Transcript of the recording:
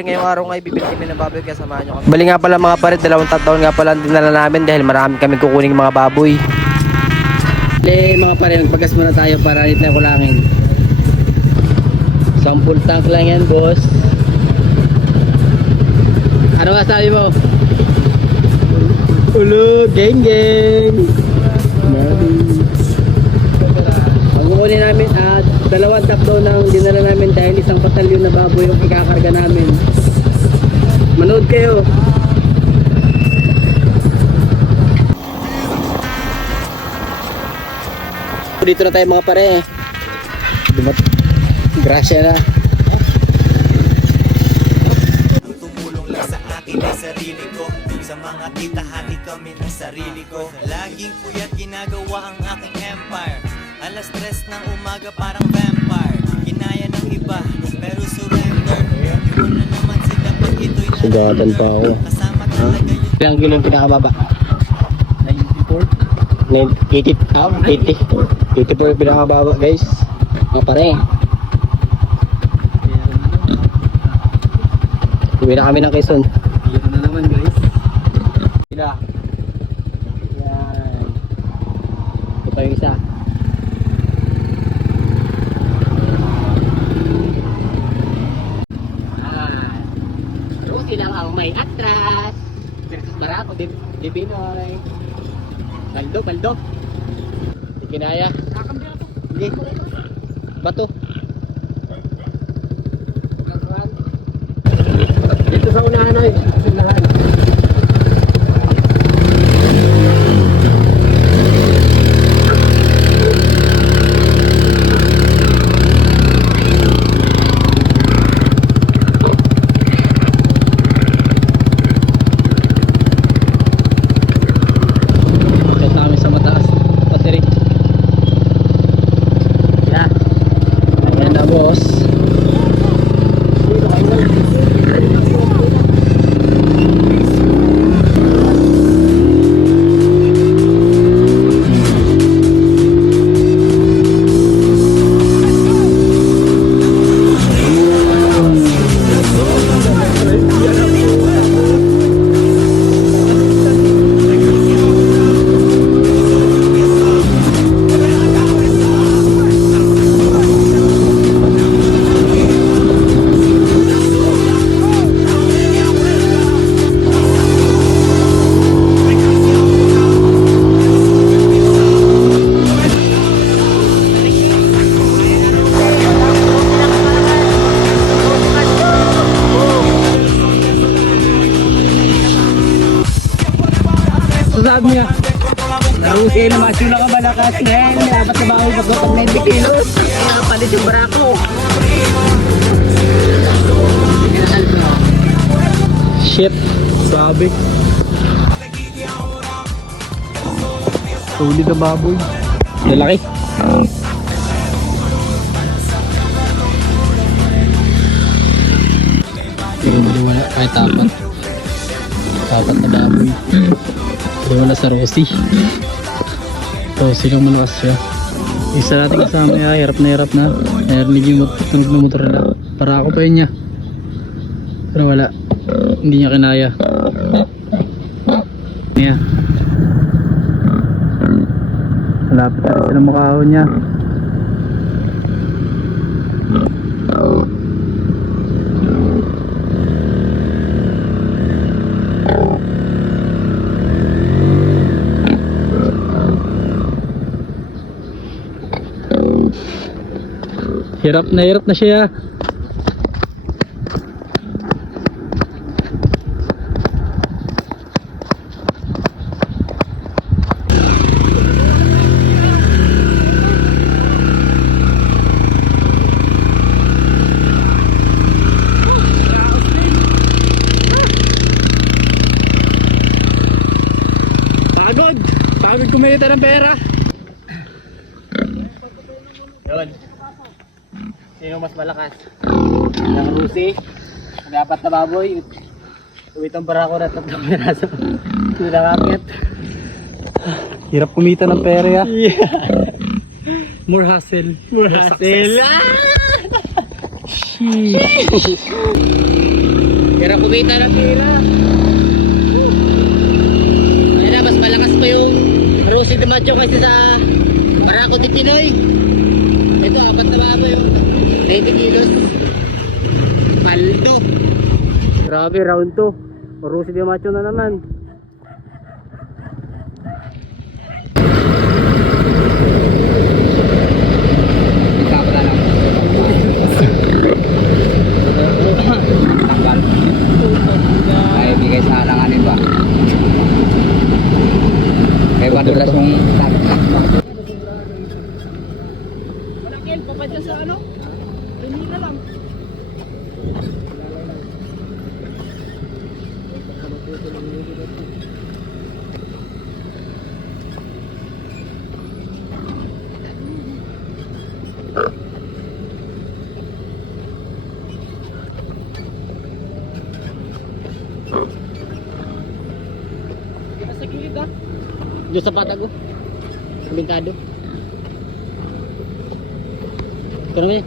pare, ngayong araw nga ibibili kami ng baboy kaya samahan nyo kami. Bali nga pala mga pare, 2 taon nga pala ang dinala namin dahil marami kami kukuning mga baboy. Mga pare, magpagas muna tayo para nit na kulangin. 10 tank lang yan, boss. Ano nga sabi mo? Ulo, geng geng. Ang kukunin namin at 2 takbo ng dinala namin dahil 1 batalyon na baboy yung ikakarga namin. Manood kayo. Dito na tayo mga pare. Grasya na. Tumulong lang sa akin ay sarili ko. Sa mga tita hati kami ng sarili ko. Laging puyat ginagawa ang aking empire. Alas 3 ng umaga parang vampire. Kinaya ng iba pero surrender. Iwan na naman sila pag ito'y Sugatan pa ako. kasama talaga yun. Ilang kilo yung pinakababa? 94? 80 yung pinakababa guys. Mga pare. Uwi na kami ng Quezon. Iyan na naman guys. Sila. Yan. Ito pa yung isa. Silang ang may atras versus Barako di Pinoy. Baldo di kinaya. Hindi bato dito sa unahan ay unahan. Sabi niya, narusin na masula ka malakas ngayon, dapat na bago pag 90 kilos, kaya palit yung Barako. Shit, sabi. Tuli na baboy. Lalaki. Hindi wala, kahit apat na baboy. Wala sa Rossi. Rossi lang malakas siya. Isa natin kasama niya, hirap na. Narinig yung motor na. Para ako pa yun niya. Pero wala. Hindi niya kinaya. Niya. Malapit na rin sila makahon niya. Hirap na siya. Pagod kumita ng pera. Yun. Sino mas malakas? Ang Rusi, dapat na baboy. Uitang Barako na 3 piraso. Hindi nakakit. Hirap kumita ng pera ya. Yeah. More hassle. More hassle. Tira kumita na tira. Ayun na, mas malakas pa yung Rosie de Macho kaysa sa Barako de Pinoy. Ito, apat na baboy yung 90 kilos. Paldo. Grabe, round 2. Rosie de Macho na naman. Ay, bigay sa alanganin ba? May madulas yung Malaki, papadya sa ano? Tumira lang. Sa gilid ah. Doon sa patago. Sa bintado. Ito naman eh.